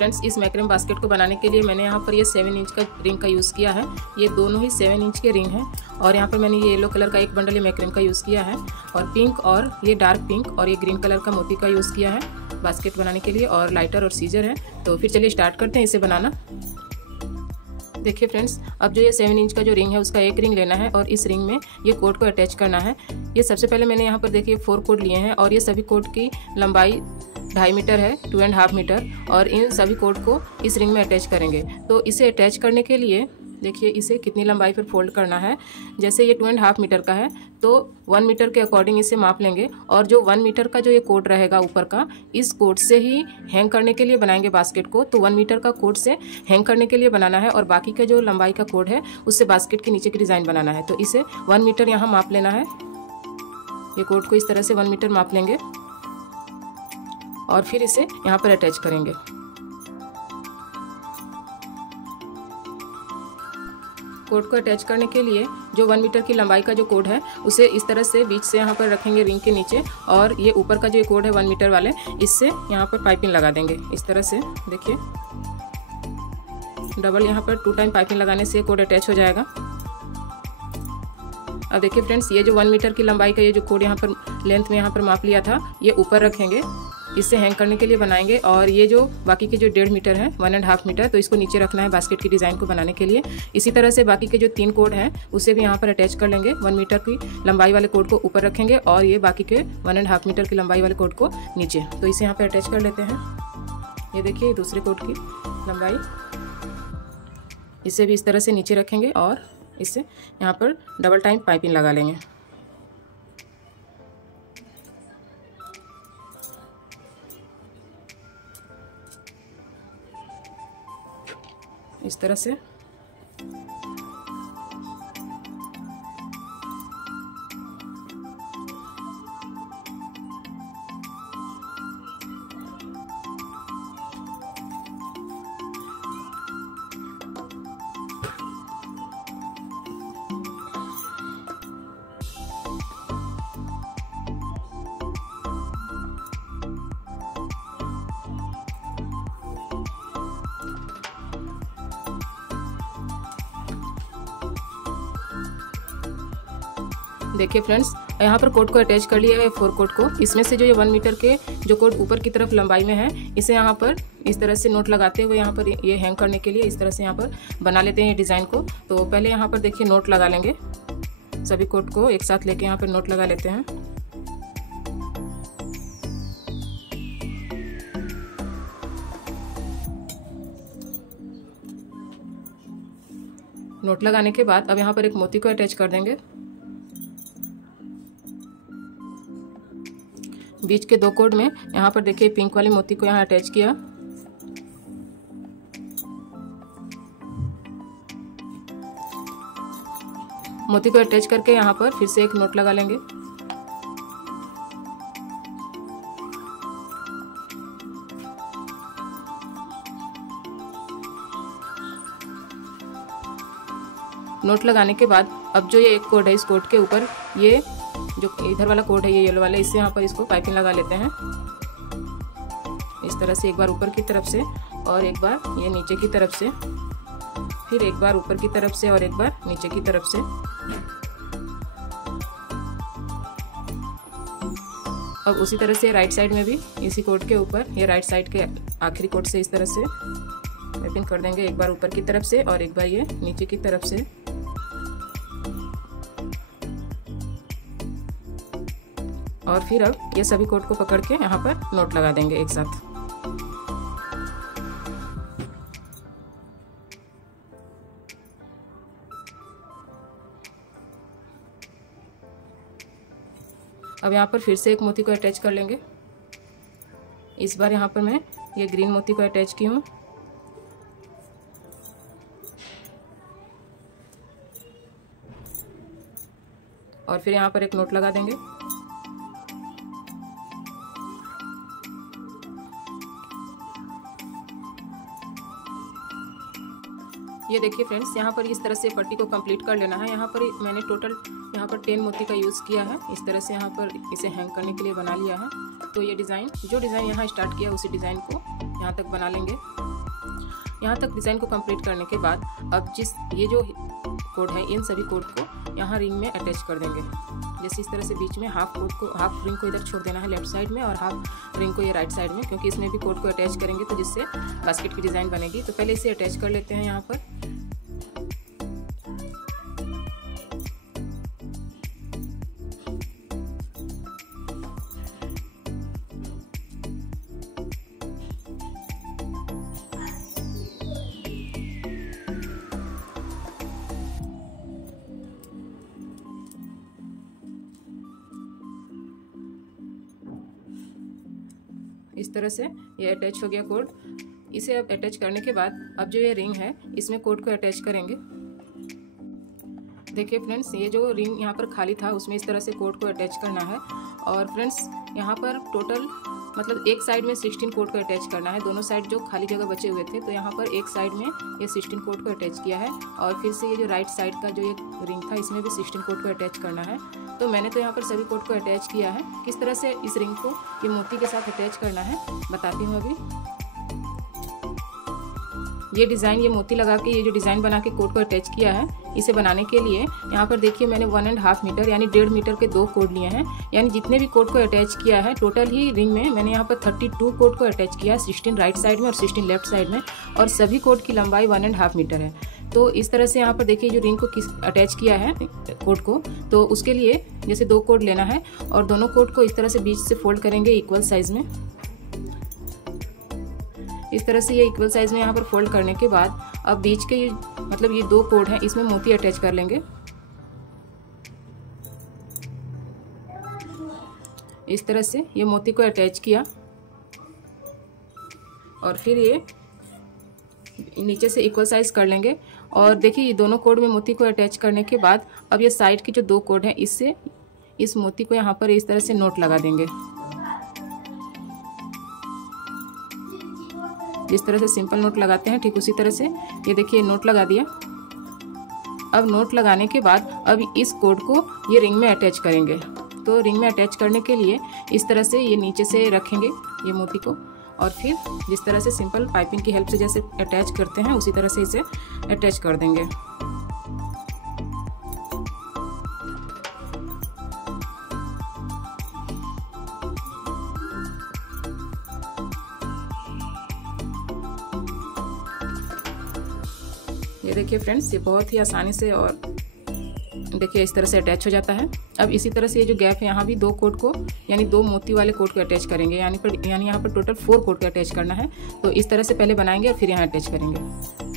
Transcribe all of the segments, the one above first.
Friends, इस macramé basket को बनाने के लिए मैंने यहाँ पर ये 7 इंच का रिंग का यूज़ किया है। ये दोनों ही 7 इंच के रिंग हैं और यहाँ पर मैंने ये येलो कलर का एक बंडल ये मैक्रेम का यूज़ किया है और पिंक और ये डार्क पिंक और ये ग्रीन कलर का मोती का यूज़ किया है बास्केट बनाने के लिए, और लाइटर और सीजर है। तो फिर चलिए स्टार्ट करते हैं इसे बनाना। देखिए फ्रेंड्स, अब जो ये 7 इंच का जो रिंग है उसका एक रिंग लेना है और इस रिंग में ये कोड को अटैच करना है। ये सबसे पहले मैंने यहाँ पर देखिए 4 कोड लिए हैं और ये सभी कोड की लंबाई 2.5 मीटर है, 2.5 मीटर, और इन सभी कोड को इस रिंग में अटैच करेंगे। तो इसे अटैच करने के लिए देखिए इसे कितनी लंबाई पर फोल्ड करना है। जैसे ये 2.5 मीटर का है तो 1 मीटर के अकॉर्डिंग इसे माप लेंगे और जो 1 मीटर का जो ये कोड रहेगा ऊपर का, इस कोड से ही हैंग करने के लिए बनाएंगे बास्केट को। तो 1 मीटर का कोड से हैंग करने के लिए बनाना है और बाकी का जो लंबाई का कोड है उससे बास्केट के नीचे की डिज़ाइन बनाना है। तो इसे 1 मीटर यहाँ माप लेना है। ये कोड को इस तरह से 1 मीटर माप लेंगे और फिर इसे यहाँ पर अटैच करेंगे। कोड को अटैच करने के लिए जो 1 मीटर की लंबाई का जो कोड है उसे इस तरह से बीच से यहाँ पर रखेंगे रिंग के नीचे, और ये ऊपर का जो कोड है 1 मीटर वाले, इससे यहाँ पर पाइपिंग लगा देंगे इस तरह से। देखिए डबल यहाँ पर 2 टाइम पाइपिंग लगाने से कोड अटैच हो जाएगा। अब देखिए फ्रेंड्स, ये जो 1 मीटर की लंबाई का ये जो कोड यहाँ पर लेंथ में यहाँ पर माप लिया था, ये ऊपर रखेंगे, इससे हैंग करने के लिए बनाएंगे। और ये जो बाकी के जो 1.5 मीटर है, 1.5 मीटर, तो इसको नीचे रखना है बास्केट की डिज़ाइन को बनाने के लिए। इसी तरह से बाकी के जो 3 कोड हैं उसे भी यहाँ पर अटैच कर लेंगे। 1 मीटर की लंबाई वाले कोड को ऊपर रखेंगे और ये बाकी के 1.5 मीटर की लंबाई वाले कोड को नीचे। तो इसे यहाँ पर अटैच कर लेते हैं। ये देखिए दूसरे कोड की लंबाई, इसे भी इस तरह से नीचे रखेंगे और इससे यहाँ पर डबल टाइम पाइपिंग लगा लेंगे। इस तरह से देखिए फ्रेंड्स, यहाँ पर कोड को अटैच कर लिया है 4 कोड को। इसमें से जो ये 1 मीटर के जो कोड ऊपर की तरफ लंबाई में है, इसे यहाँ पर इस तरह से नोट लगाते हुए यहाँ पर ये हैंग करने के लिए इस तरह से यहाँ पर बना लेते हैं ये डिज़ाइन को। तो पहले यहाँ पर देखिए नोट लगा लेंगे, सभी कोड को एक साथ लेके यहाँ पर नोट लगा लेते हैं। नोट लगाने के बाद अब यहाँ पर एक मोती को अटैच कर देंगे। बीच के 2 कोड में यहाँ पर देखिए पिंक वाली मोती को यहाँ अटैच किया। मोती को अटैच करके यहाँ पर फिर से एक नोट लगा लेंगे। नोट लगाने के बाद अब जो ये एक कोड है, इस कोड के ऊपर ये जो इधर वाला कोड है, ये येलो वाला, इससे यहाँ पर इसको पाइपिंग लगा लेते हैं इस तरह से। एक बार ऊपर की तरफ से और एक बार ये नीचे की तरफ से, फिर एक बार ऊपर की तरफ से और एक बार नीचे की तरफ से। अब उसी तरह से राइट साइड में भी इसी कोड के ऊपर ये राइट साइड के आखिरी कोड से इस तरह से पाइपिंग कर देंगे, एक बार ऊपर की तरफ से और एक बार ये नीचे की तरफ से। और फिर अब ये सभी कोड को पकड़ के यहाँ पर नोट लगा देंगे एक साथ। अब यहाँ पर फिर से एक मोती को अटैच कर लेंगे। इस बार यहाँ पर मैं ये ग्रीन मोती को अटैच की हूँ। और फिर यहाँ पर एक नोट लगा देंगे। ये देखिए फ्रेंड्स, यहाँ पर इस तरह से पट्टी को कंप्लीट कर लेना है। यहाँ पर मैंने टोटल यहाँ पर 10 मोती का यूज़ किया है। इस तरह से यहाँ पर इसे हैंग करने के लिए बना लिया है। तो ये डिज़ाइन, जो डिज़ाइन यहाँ स्टार्ट किया उसी डिज़ाइन को यहाँ तक बना लेंगे। यहाँ तक डिज़ाइन को कंप्लीट करने के बाद अब ये जो कोड है इन सभी कोड को यहाँ रिंग में अटैच कर देंगे। जैसे इस तरह से बीच में हाफ रिंग को इधर छोड़ देना है लेफ्ट साइड में और हाफ रिंग को ये राइट साइड में, क्योंकि इसमें भी कोड को अटैच करेंगे तो जिससे बास्केट की डिज़ाइन बनेगी। तो पहले इसे अटैच कर लेते हैं यहाँ पर। इस तरह से ये अटैच हो गया कोड। इसे अब अटैच करने के बाद अब जो ये रिंग है इसमें कोड को अटैच करेंगे। देखिए फ्रेंड्स, ये जो रिंग यहाँ पर खाली था उसमें इस तरह से कोड को अटैच करना है। और फ्रेंड्स यहाँ पर टोटल मतलब एक साइड में 16 कोड को अटैच करना है, दोनों साइड जो खाली जगह बचे हुए थे तो यहाँ पर एक साइड में ये 16 कोड को अटैच किया है। और फिर से ये जो राइट साइड का जो ये रिंग था इसमें भी 16 कोड को अटैच करना है। तो मैंने तो यहाँ पर सभी कोड को अटैच किया है। किस तरह से इस रिंग को ये मोती के साथ अटैच करना है बताती हूँ अभी। ये डिज़ाइन, ये मोती लगा के ये जो डिज़ाइन बना के कोड को अटैच किया है, इसे बनाने के लिए यहाँ पर देखिए मैंने 1.5 मीटर यानी 1.5 मीटर के 2 कोड लिए हैं। यानी जितने भी कोड को अटैच किया है टोटल ही रिंग में मैंने यहाँ पर 32 कोड को अटैच किया है, 16 राइट साइड में और 16 लेफ्ट साइड में, और सभी कोड की लंबाई 1.5 मीटर है। तो इस तरह से यहाँ पर देखिए जो रिंग को अटैच किया है कोड को, तो उसके लिए जैसे 2 कोड लेना है और दोनों कोड को इस तरह से बीच से फोल्ड करेंगे इक्वल साइज में। इस तरह से ये इक्वल साइज में यहाँ पर फोल्ड करने के बाद अब बीच के मतलब ये 2 कोड हैं इसमें मोती अटैच कर लेंगे। इस तरह से ये मोती को अटैच किया और फिर ये नीचे से इक्वल साइज कर लेंगे। और देखिए ये दोनों कोड में मोती को अटैच करने के बाद अब ये साइड की जो 2 कोड हैं इससे इस मोती को यहाँ पर इस तरह से नोट लगा देंगे। जिस तरह से सिंपल नोट लगाते हैं ठीक उसी तरह से ये देखिए नोट लगा दिया। अब नोट लगाने के बाद अब इस कोड को ये रिंग में अटैच करेंगे। तो रिंग में अटैच करने के लिए इस तरह से ये नीचे से रखेंगे ये मोती को, और फिर जिस तरह से सिंपल पाइपिंग की हेल्प से जैसे अटैच करते हैं उसी तरह से इसे अटैच कर देंगे। ये देखिए फ्रेंड्स, ये बहुत ही आसानी से और देखिए इस तरह से अटैच हो जाता है। अब इसी तरह से ये जो गैप है यहाँ भी 2 कोड को यानी 2 मोती वाले कोड को अटैच करेंगे, यानी यहाँ पर टोटल 4 कोड को अटैच करना है। तो इस तरह से पहले बनाएंगे और फिर यहाँ अटैच करेंगे।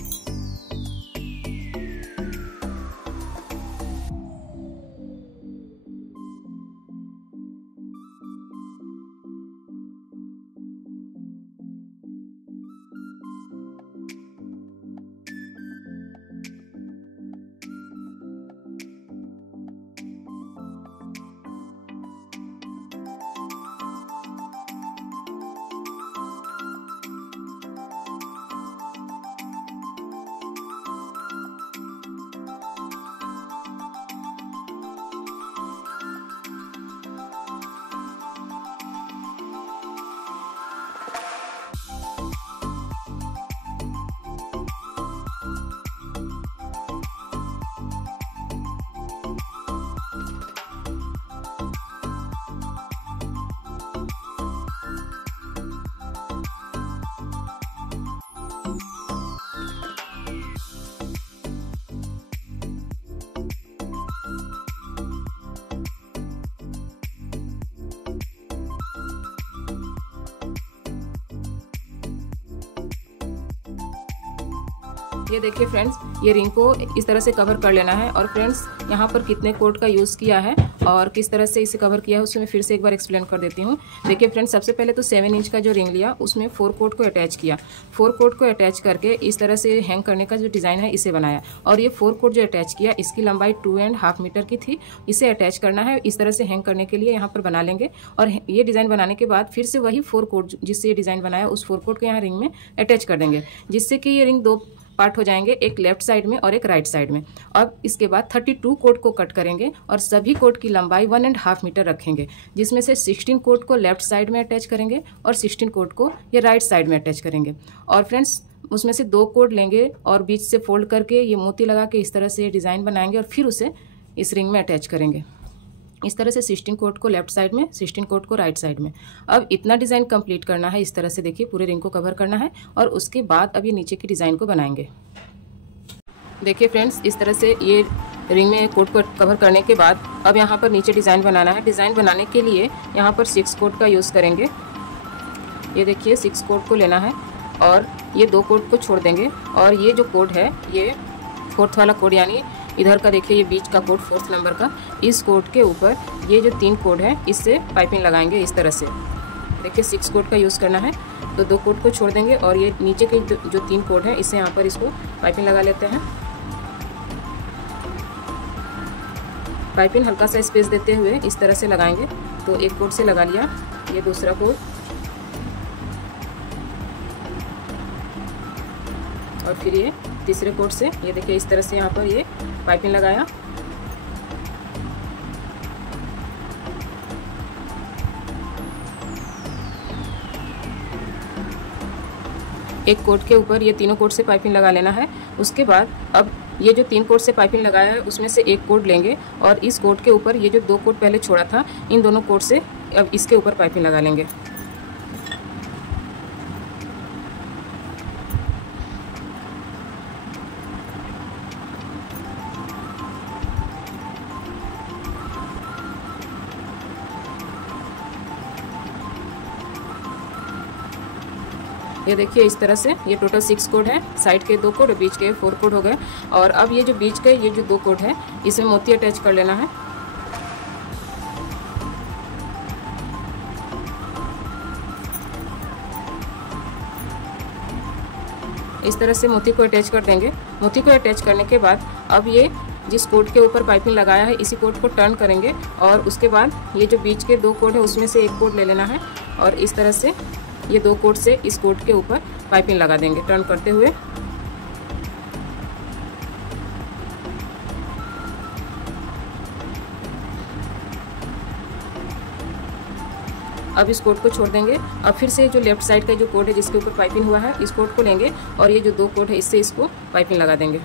ये देखिए फ्रेंड्स, ये रिंग को इस तरह से कवर कर लेना है। और फ्रेंड्स यहाँ पर कितने कोड का यूज़ किया है और किस तरह से इसे कवर किया है उसमें फिर से एक बार एक्सप्लेन कर देती हूँ। देखिए फ्रेंड्स, सबसे पहले तो 7 इंच का जो रिंग लिया उसमें 4 कोड को अटैच किया। 4 कोड को अटैच करके इस तरह से हैंग करने का जो डिज़ाइन है इसे बनाया। और ये 4 कोड जो अटैच किया इसकी लंबाई 2.5 मीटर की थी। इसे अटैच करना है, इस तरह से हैंग करने के लिए यहाँ पर बना लेंगे। और ये डिज़ाइन बनाने के बाद फिर से वही 4 कोड जिससे ये डिज़ाइन बनाया उस 4 कोड को यहाँ रिंग में अटैच कर देंगे, जिससे कि ये रिंग 2 पार्ट हो जाएंगे, एक लेफ्ट साइड में और एक राइट साइड में। अब इसके बाद 32 कोड को कट करेंगे और सभी कोड की लंबाई 1.5 मीटर रखेंगे, जिसमें से 16 कोड को लेफ्ट साइड में अटैच करेंगे और 16 कोड को ये राइट साइड में अटैच करेंगे। और फ्रेंड्स उसमें से 2 कोड लेंगे और बीच से फोल्ड करके ये मोती लगा के इस तरह से डिज़ाइन बनाएंगे और फिर उसे इस रिंग में अटैच करेंगे। इस तरह से 16 कोड को लेफ्ट साइड में, 16 कोड को राइट साइड में। अब इतना डिज़ाइन कंप्लीट करना है। इस तरह से देखिए पूरे रिंग को कवर करना है और उसके बाद अब ये नीचे की डिज़ाइन को बनाएंगे। देखिए फ्रेंड्स, इस तरह से ये रिंग में कोड को कवर करने के बाद अब यहाँ पर नीचे डिज़ाइन बनाना है। डिज़ाइन बनाने के लिए यहाँ पर 6 कोड का यूज़ करेंगे। ये देखिए 6 कोड को लेना है और ये 2 कोड को छोड़ देंगे और ये जो कोड है ये 4th वाला कोड, यानी इधर का देखिए ये बीच का कोड 4th नंबर का, इस कोड के ऊपर ये जो 3 कोड है इससे पाइपिंग लगाएंगे इस तरह से। देखिए 6 कोड का यूज़ करना है तो 2 कोड को छोड़ देंगे और ये नीचे के जो 3 कोड है इससे यहाँ पर इसको पाइपिंग लगा लेते हैं। पाइपिंग हल्का सा स्पेस देते हुए इस तरह से लगाएंगे। तो एक कोड से लगा लिया, ये दूसरा कोड और फिर ये तीसरे कोड से, ये देखिए इस तरह से यहाँ पर ये पाइपिंग लगाया। एक कोड के ऊपर ये तीनों कोड से पाइपिंग लगा लेना है। उसके बाद अब ये जो 3 कोड से पाइपिंग लगाया है उसमें से एक कोड लेंगे और इस कोड के ऊपर ये जो 2 कोड पहले छोड़ा था इन दोनों कोड से अब इसके ऊपर पाइपिंग लगा लेंगे। ये देखिए इस तरह से ये टोटल 6 कोड है। साइड के 2 कोड, बीच के 4 कोड हो गए। और अब ये जो बीच के ये जो 2 कोड है इसमें मोती अटैच कर लेना है। इस तरह से मोती को अटैच कर देंगे। मोती को अटैच करने के बाद अब ये जिस कोड के ऊपर पाइपिंग लगाया है इसी कोड को टर्न करेंगे और उसके बाद ये जो बीच के 2 कोड है उसमें से एक कोड ले लेना है और इस तरह से ये 2 कोड से इस कोड के ऊपर पाइपिंग लगा देंगे टर्न करते हुए। अब इस कोड को छोड़ देंगे। अब फिर से जो लेफ्ट साइड का जो कोड है जिसके ऊपर पाइपिंग हुआ है इस कोड को लेंगे और ये जो 2 कोड है इससे इसको पाइपिंग लगा देंगे।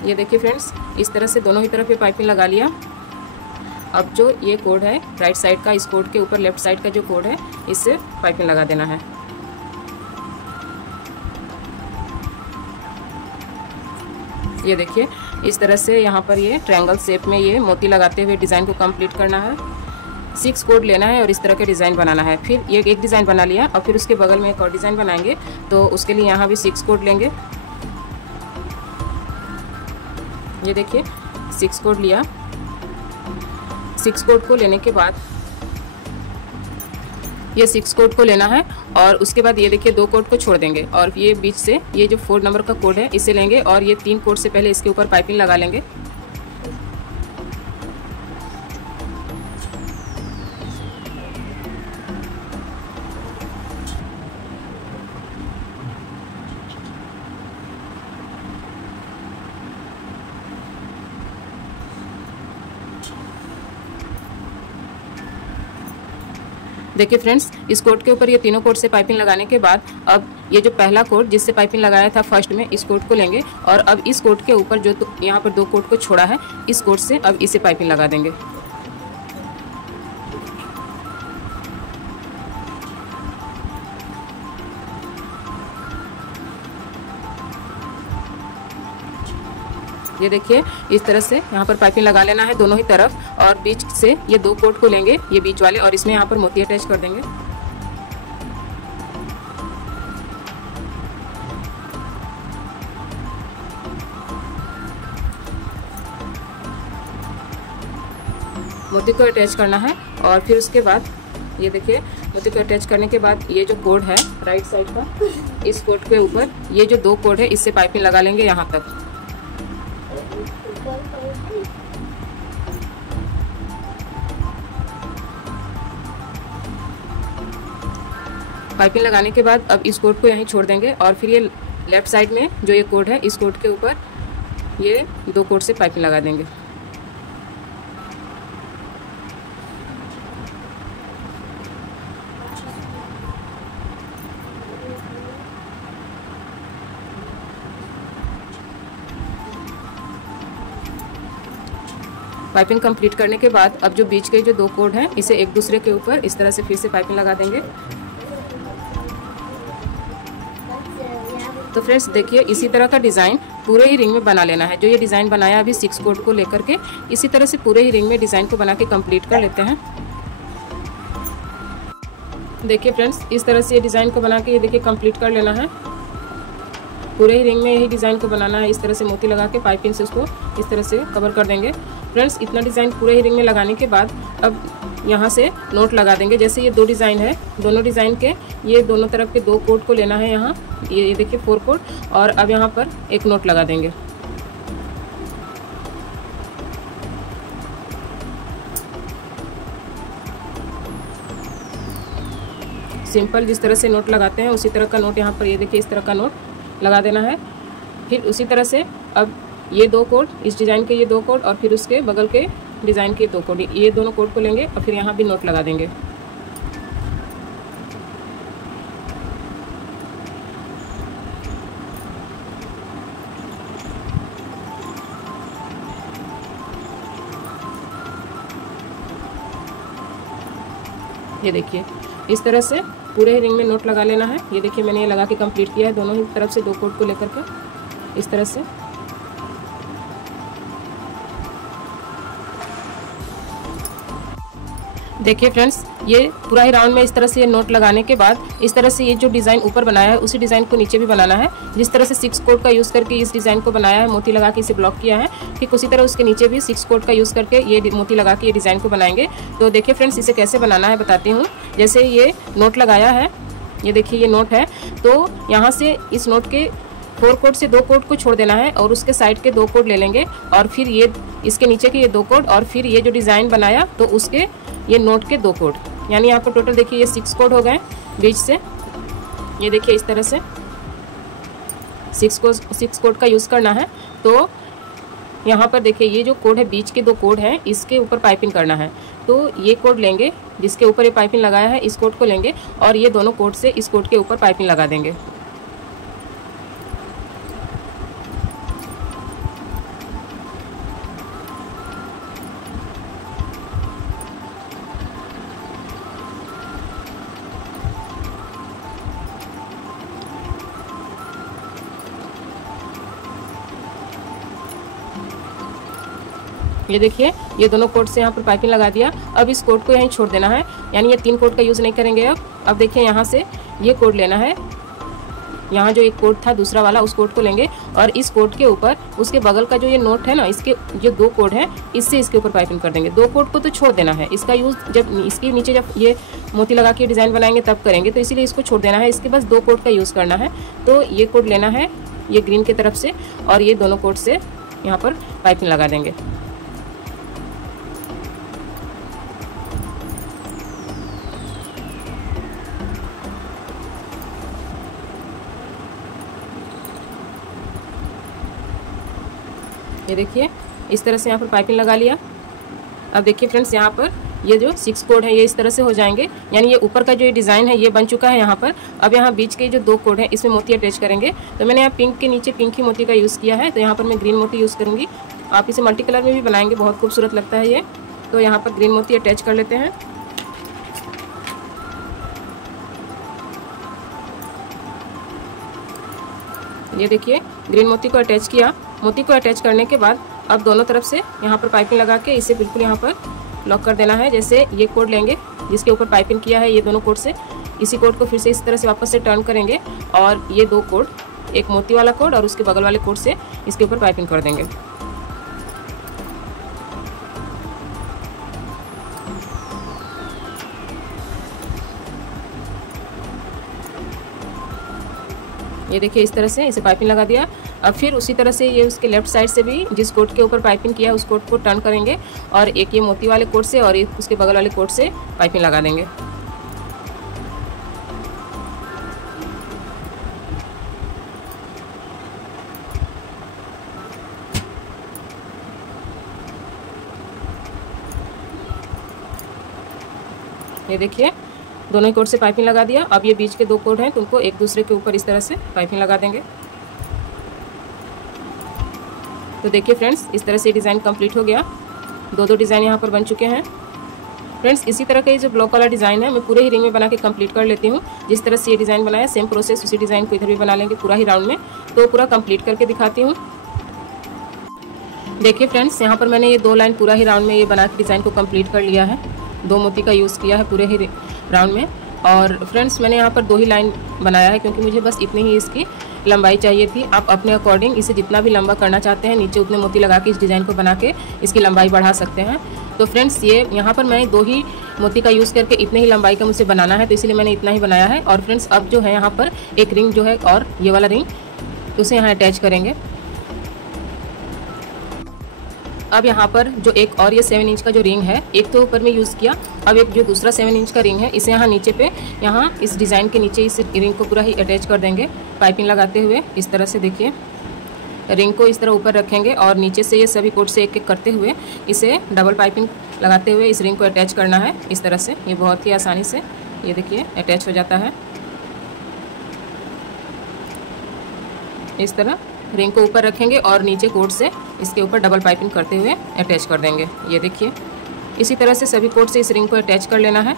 ये देखिए फ्रेंड्स, इस तरह से दोनों ही तरफ ये पाइपिंग लगा लिया। अब जो ये कोड है राइट साइड का, इस कोड के ऊपर लेफ्ट साइड का जो कोड है इससे पाइपिंग लगा देना है। ये देखिए इस तरह से यहाँ पर ये ट्रायंगल शेप में ये मोती लगाते हुए डिज़ाइन को कंप्लीट करना है। 6 कोड लेना है और इस तरह के डिज़ाइन बनाना है। फिर ये एक डिज़ाइन बना लिया और फिर उसके बगल में एक और डिज़ाइन बनाएंगे तो उसके लिए यहाँ भी 6 कोड लेंगे। ये देखिए 6 कोड लिया। 6 कोड को लेने के बाद ये 6 कोड को लेना है और उसके बाद ये देखिए 2 कोड को छोड़ देंगे और ये बीच से ये जो 4 नंबर का कोड है इसे लेंगे और ये 3 कोड से पहले इसके ऊपर पाइपिंग लगा लेंगे। देखिए फ्रेंड्स, इस कोड के ऊपर ये तीनों कोड से पाइपिंग लगाने के बाद अब ये जो पहला कोड जिससे पाइपिंग लगाया था फर्स्ट में, इस कोड को लेंगे और अब इस कोड के ऊपर जो यहाँ पर 2 कोड को छोड़ा है इस कोड से अब इसे पाइपिंग लगा देंगे। ये देखिए इस तरह से यहाँ पर पाइपिंग लगा लेना है दोनों ही तरफ और बीच से ये 2 कोड को लेंगे, ये बीच वाले, और इसमें यहाँ पर मोती अटैच कर देंगे। मोती को अटैच करना है और फिर उसके बाद ये देखिए मोती को अटैच करने के बाद ये जो कोड है राइट साइड का, इस कोड के ऊपर ये जो 2 कोड है इससे पाइपिंग लगा लेंगे यहाँ तक। पाइपिंग लगाने के बाद अब इस कोड को यहीं छोड़ देंगे और फिर ये लेफ़्ट साइड में जो ये कोड है, इस कोड के ऊपर ये 2 कोड से पाइपिंग लगा देंगे। पाइपिंग कंप्लीट करने के बाद अब जो बीच के जो 2 कोड हैं इसे एक दूसरे के ऊपर इस तरह से फिर से पाइपिंग लगा देंगे। तो फ्रेंड्स देखिए, इसी तरह का डिज़ाइन पूरे ही रिंग में बना लेना है। जो ये डिज़ाइन बनाया अभी 6 कोड को लेकर के, इसी तरह से पूरे ही रिंग में डिज़ाइन को बना के कंप्लीट कर लेते हैं। देखिए फ्रेंड्स, इस तरह से ये डिज़ाइन को बना के ये देखिए कंप्लीट कर लेना है। पूरे ही रिंग में यही डिज़ाइन को बनाना है। इस तरह से मोती लगा के पाइपिंग से उसको इस तरह से कवर कर देंगे। फ्रेंड्स, इतना डिज़ाइन पूरे ही रिंग में लगाने के बाद अब यहाँ से नोट लगा देंगे। जैसे ये 2 डिज़ाइन है, दोनों डिज़ाइन के ये दोनों तरफ के 2 कोड को लेना है। यहाँ ये देखिए 4 कोड, और अब यहाँ पर एक नोट लगा देंगे। सिंपल जिस तरह से नोट लगाते हैं उसी तरह का नोट यहाँ पर ये देखिए इस तरह का नोट लगा देना है। फिर उसी तरह से अब ये 2 कोड, इस डिज़ाइन के ये 2 कोड और फिर उसके बगल के डिज़ाइन के 2 कोड, ये दोनों कोड को लेंगे और फिर यहाँ भी नोट लगा देंगे। ये देखिए इस तरह से पूरे रिंग में नोट लगा लेना है। ये देखिए मैंने ये लगा के कंप्लीट किया है दोनों ही तरफ से 2 कोड को लेकर के इस तरह से। देखिए फ्रेंड्स, ये पूरा ही राउंड में इस तरह से ये नोट लगाने के बाद इस तरह से ये जो डिज़ाइन ऊपर बनाया है उसी डिज़ाइन को नीचे भी बनाना है। जिस तरह से 6 कोड का यूज़ करके इस डिज़ाइन को बनाया है, मोती लगा के इसे ब्लॉक किया है, ठीक उसी तरह उसके नीचे भी 6 कोड का यूज़ करके ये मोती लगा के ये डिज़ाइन को बनाएंगे। तो देखिए फ्रेंड्स, इसे कैसे बनाना है बताती हूँ। जैसे ये नोट लगाया है, ये देखिए ये नोट है, तो यहाँ से इस नोट के 4 कोड से 2 कोड को छोड़ देना है और उसके साइड के 2 कोड ले लेंगे और फिर ये इसके नीचे के ये 2 कोड और फिर ये जो डिज़ाइन बनाया तो उसके ये नोट के 2 कोड, यानी यहाँ पर टोटल देखिए ये 6 कोड हो गए बीच से। ये देखिए इस तरह से 6 कोड का यूज़ करना है। तो यहाँ पर देखिए ये जो कोड है, बीच के 2 कोड हैं, इसके ऊपर पाइपिंग करना है। तो ये कोड लेंगे जिसके ऊपर ये पाइपिंग लगाया है, इस कोड को लेंगे और ये दोनों कोड से इस कोड के ऊपर पाइपिंग लगा देंगे। ये देखिए ये दोनों कोड से यहाँ पर पाइपिंग लगा दिया। अब इस कोड को यहीं छोड़ देना है, यानी ये 3 कोड का यूज़ नहीं करेंगे। अब देखिए यहाँ से ये कोड लेना है, यहाँ जो एक कोड था दूसरा वाला उस कोड को लेंगे और इस कोड के ऊपर उसके बगल का जो ये नोट है ना, इसके जो 2 कोड हैं इससे इसके ऊपर पाइपिंग कर देंगे। 2 कोड को तो छोड़ देना है, इसका यूज़ जब इसके नीचे जब ये मोती लगा के डिज़ाइन बनाएंगे तब करेंगे, तो इसीलिए इसको छोड़ देना है। इसके बस 2 कोड का यूज़ करना है। तो ये कोड लेना है ये ग्रीन की तरफ से और ये दोनों कोड से यहाँ पर पाइपिंग लगा देंगे। ये देखिए इस तरह से यहाँ पर पाइपिंग लगा लिया। अब देखिए फ्रेंड्स, यहाँ पर ये जो 6 कोड है ये इस तरह से हो जाएंगे, यानी ये ऊपर का जो ये डिज़ाइन है ये बन चुका है यहाँ पर। अब यहाँ बीच के जो 2 कोड है इसमें मोती अटैच करेंगे। तो मैंने यहाँ पिंक के नीचे पिंक ही मोती का यूज़ किया है, तो यहाँ पर मैं ग्रीन मोती यूज़ करूँगी। आप इसे मल्टी कलर में भी बनाएंगे, बहुत खूबसूरत लगता है ये। तो यहाँ पर ग्रीन मोती अटैच कर लेते हैं। ये देखिए ग्रीन मोती को अटैच किया। मोती को अटैच करने के बाद अब दोनों तरफ से यहाँ पर पाइपिंग लगा के इसे बिल्कुल यहाँ पर लॉक कर देना है। जैसे ये कोड लेंगे जिसके ऊपर पाइपिंग किया है, ये दोनों कोड से इसी कोड को फिर से इस तरह से वापस से टर्न करेंगे और ये 2 कोड, एक मोती वाला कोड और उसके बगल वाले कोड से इसके ऊपर पाइपिंग कर देंगे। ये देखिए इस तरह से इसे पाइपिंग लगा दिया। अब फिर उसी तरह से ये उसके लेफ्ट साइड से भी जिस कोड के ऊपर पाइपिंग किया है उस कोड को टर्न करेंगे और एक ये मोती वाले कोड से और एक उसके बगल वाले कोड से पाइपिंग लगा देंगे। ये देखिए दोनों ही कोड से पाइपिंग लगा दिया। अब ये बीच के 2 कोड हैं तो उनको एक दूसरे के ऊपर इस तरह से पाइपिंग लगा देंगे। तो देखिए फ्रेंड्स, इस तरह से डिज़ाइन कंप्लीट हो गया। 2 डिज़ाइन यहाँ पर बन चुके हैं। फ्रेंड्स, इसी तरह का ये जो ब्लॉक वाला डिज़ाइन है मैं पूरे ही रिंग में बना के कंप्लीट कर लेती हूँ। जिस तरह से ये डिज़ाइन बनाया सेम प्रोसेस उसी डिज़ाइन को इधर भी बना लेंगे पूरा ही राउंड में। तो पूरा कंप्लीट करके दिखाती हूँ। देखिए फ्रेंड्स, यहाँ पर मैंने ये 2 लाइन पूरा ही राउंड में ये बना के डिज़ाइन को कंप्लीट कर लिया है। 2 मोती का यूज़ किया है पूरे ही राउंड में। और फ्रेंड्स, मैंने यहाँ पर 2 ही लाइन बनाया है क्योंकि मुझे बस इतनी ही इसकी लंबाई चाहिए थी। आप अपने अकॉर्डिंग इसे जितना भी लंबा करना चाहते हैं नीचे उतने मोती लगा के इस डिज़ाइन को बना के इसकी लंबाई बढ़ा सकते हैं। तो फ्रेंड्स, ये यहाँ पर मैंने 2 ही मोती का यूज़ करके इतने ही लंबाई का मुझे बनाना है, तो इसलिए मैंने इतना ही बनाया है। और फ्रेंड्स, अब जो है यहाँ पर एक रिंग जो है और ये वाला रिंग उसे यहाँ अटैच करेंगे। अब यहाँ पर जो एक और ये 7 इंच का जो रिंग है, एक तो ऊपर में यूज़ किया, अब एक जो दूसरा 7 इंच का रिंग है इसे यहाँ नीचे पे यहाँ इस डिज़ाइन के नीचे इस रिंग को पूरा ही अटैच कर देंगे पाइपिंग लगाते हुए। इस तरह से देखिए रिंग को इस तरह ऊपर रखेंगे और नीचे से ये सभी कोड से एक एक करते हुए इसे डबल पाइपिंग लगाते हुए इस रिंग को अटैच करना है। इस तरह से ये बहुत ही आसानी से ये देखिए अटैच हो जाता है। इस तरह रिंग को ऊपर रखेंगे और नीचे कोड से इसके ऊपर डबल पाइपिंग करते हुए अटैच कर देंगे। ये देखिए इसी तरह से सभी कोड से इस रिंग को अटैच कर लेना है।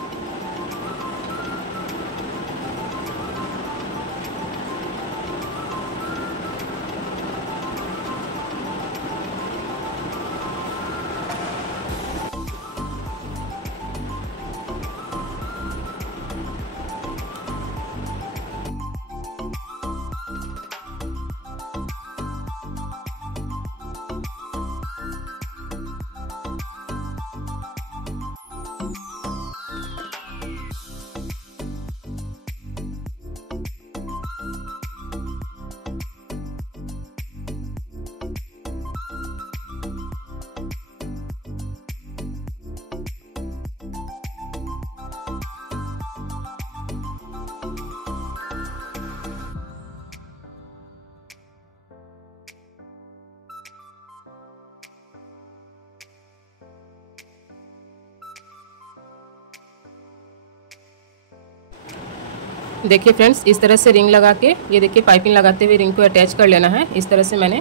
देखिए फ्रेंड्स, इस तरह से रिंग लगा के ये देखिए पाइपिंग लगाते हुए रिंग को अटैच कर लेना है। इस तरह से मैंने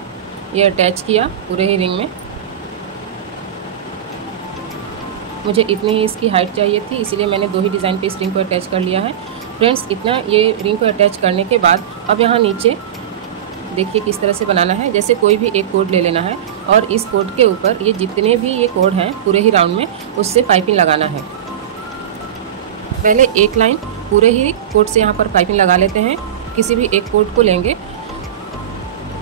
ये अटैच किया पूरे ही रिंग में। मुझे इतनी ही इसकी हाइट चाहिए थी, इसीलिए मैंने 2 ही डिज़ाइन पे इस रिंग को अटैच कर लिया है। फ्रेंड्स, इतना ये रिंग को अटैच करने के बाद अब यहाँ नीचे देखिए किस तरह से बनाना है। जैसे कोई भी एक कोड ले लेना है और इस कोड के ऊपर ये जितने भी ये कोड हैं पूरे ही राउंड में उससे पाइपिंग लगाना है। पहले एक लाइन पूरे ही कोड से यहाँ पर पाइपिंग लगा लेते हैं। किसी भी एक कोड को लेंगे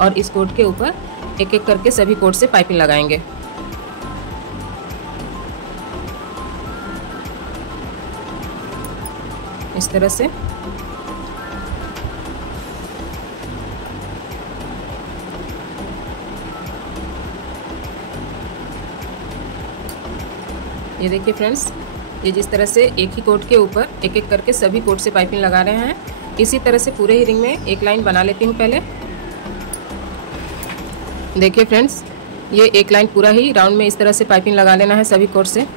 और इस कोड के ऊपर एक एक करके सभी कोड से पाइपिंग लगाएंगे। इस तरह से ये देखिए फ्रेंड्स, ये जिस तरह से एक ही कोड के ऊपर एक एक करके सभी कोड से पाइपिंग लगा रहे हैं, इसी तरह से पूरे ही रिंग में एक लाइन बना लेती हूँ पहले। देखिए फ्रेंड्स, ये एक लाइन पूरा ही राउंड में इस तरह से पाइपिंग लगा लेना है सभी कोड से।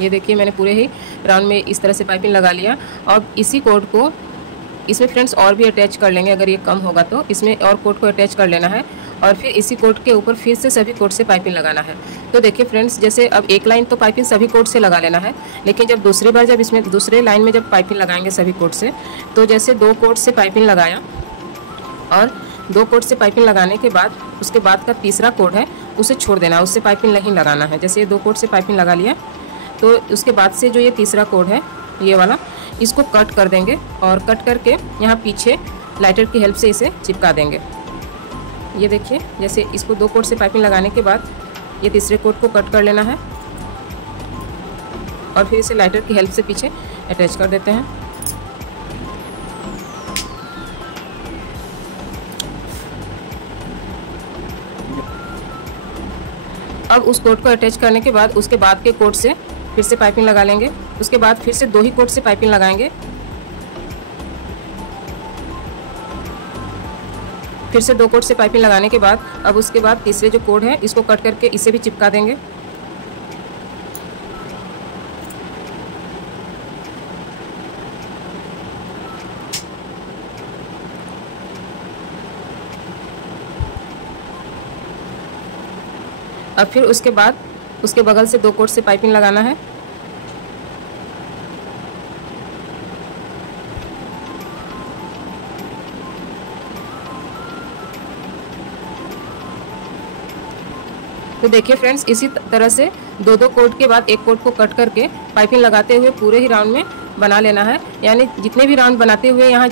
ये देखिए मैंने पूरे ही राउंड में इस तरह से पाइपिंग लगा लिया। और इसी कोड को इसमें फ्रेंड्स और भी अटैच कर लेंगे, अगर ये कम होगा तो इसमें और कोड को अटैच कर लेना है और फिर इसी कोड के ऊपर फिर से सभी कोड से पाइपिंग लगाना है। तो देखिए फ्रेंड्स, जैसे अब एक लाइन तो पाइपिंग सभी कोड से लगा लेना है, लेकिन जब दूसरी बार जब इसमें दूसरे लाइन में जब पाइपिंग लगाएंगे सभी कोड से, तो जैसे 2 कोड से पाइपिंग लगाया और 2 कोड से पाइपिंग लगाने के बाद उसके बाद का तीसरा कोड है उसे छोड़ देना, उससे पाइपिंग नहीं लगाना है। जैसे ये 2 कोड से पाइपिंग लगा लिया तो उसके बाद से जो ये तीसरा कोड है ये वाला, इसको कट कर देंगे और कट करके यहाँ पीछे लाइटर की हेल्प से इसे चिपका देंगे। ये देखिए, जैसे इसको 2 कोड से पाइपिंग लगाने के बाद ये तीसरे कोड को कट कर लेना है और फिर इसे लाइटर की हेल्प से पीछे अटैच कर देते हैं। अब उस कोड को अटैच करने के बाद उसके बाद के कोड से फिर से पाइपिंग लगा लेंगे। उसके बाद फिर से 2 ही कोड से पाइपिंग लगाएंगे। फिर से 2 कोड से पाइपिंग लगाने के बाद अब उसके बाद तीसरे जो कोड है इसको कट करके इसे भी चिपका देंगे। अब फिर उसके बाद उसके बगल से 2 कोट से पाइपिंग लगाना है। तो देखिए फ्रेंड्स, इसी तरह से 2 कोट के बाद एक कोट को कट करके पाइपिंग लगाते हुए पूरे ही राउंड में बना लेना है। यानी जितने भी राउंड बनाते हुए यहाँ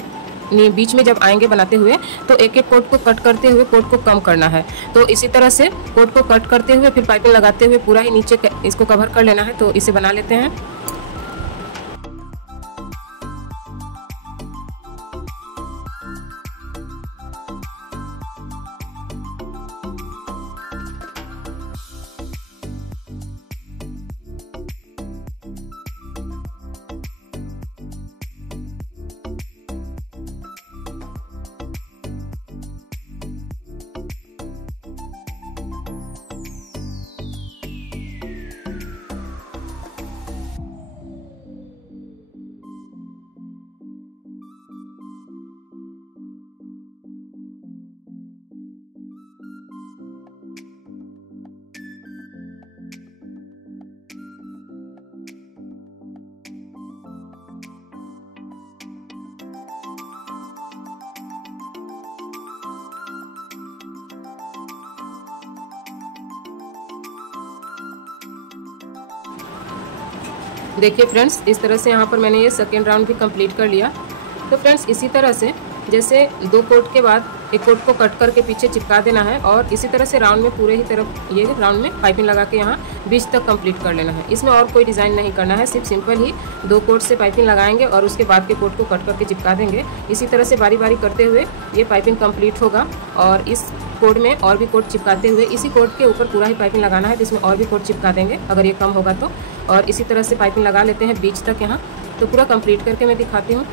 बीच में जब आएंगे बनाते हुए तो एक एक कोट को कट करते हुए कोट को कम करना है। तो इसी तरह से कोट को कट करते हुए फिर पाइपिंग लगाते हुए पूरा ही नीचे इसको कवर कर लेना है। तो इसे बना लेते हैं। देखिए फ्रेंड्स, इस तरह से यहाँ पर मैंने ये सेकेंड राउंड भी कंप्लीट कर लिया। तो फ्रेंड्स, इसी तरह से जैसे 2 कोट के बाद एक कोट को कट करके पीछे चिपका देना है और इसी तरह से राउंड में पूरे ही तरफ ये राउंड में पाइपिंग लगा के यहाँ बीच तक कंप्लीट कर लेना है। इसमें और कोई डिज़ाइन नहीं करना है, सिर्फ सिंपल ही 2 कोट से पाइपिंग लगाएंगे और उसके बाद के कोट को कट करके चिपका देंगे। इसी तरह से बारी बारी करते हुए ये पाइपिंग कंप्लीट होगा और इस कोट में और भी कोट चिपकाते हुए इसी कोट के ऊपर पूरा ही पाइपिंग लगाना है, जिसमें और भी कोट चिपका देंगे अगर ये कम होगा तो। और इसी तरह से पाइपिंग लगा लेते हैं बीच तक यहाँ। तो पूरा कंप्लीट करके मैं दिखाती हूँ।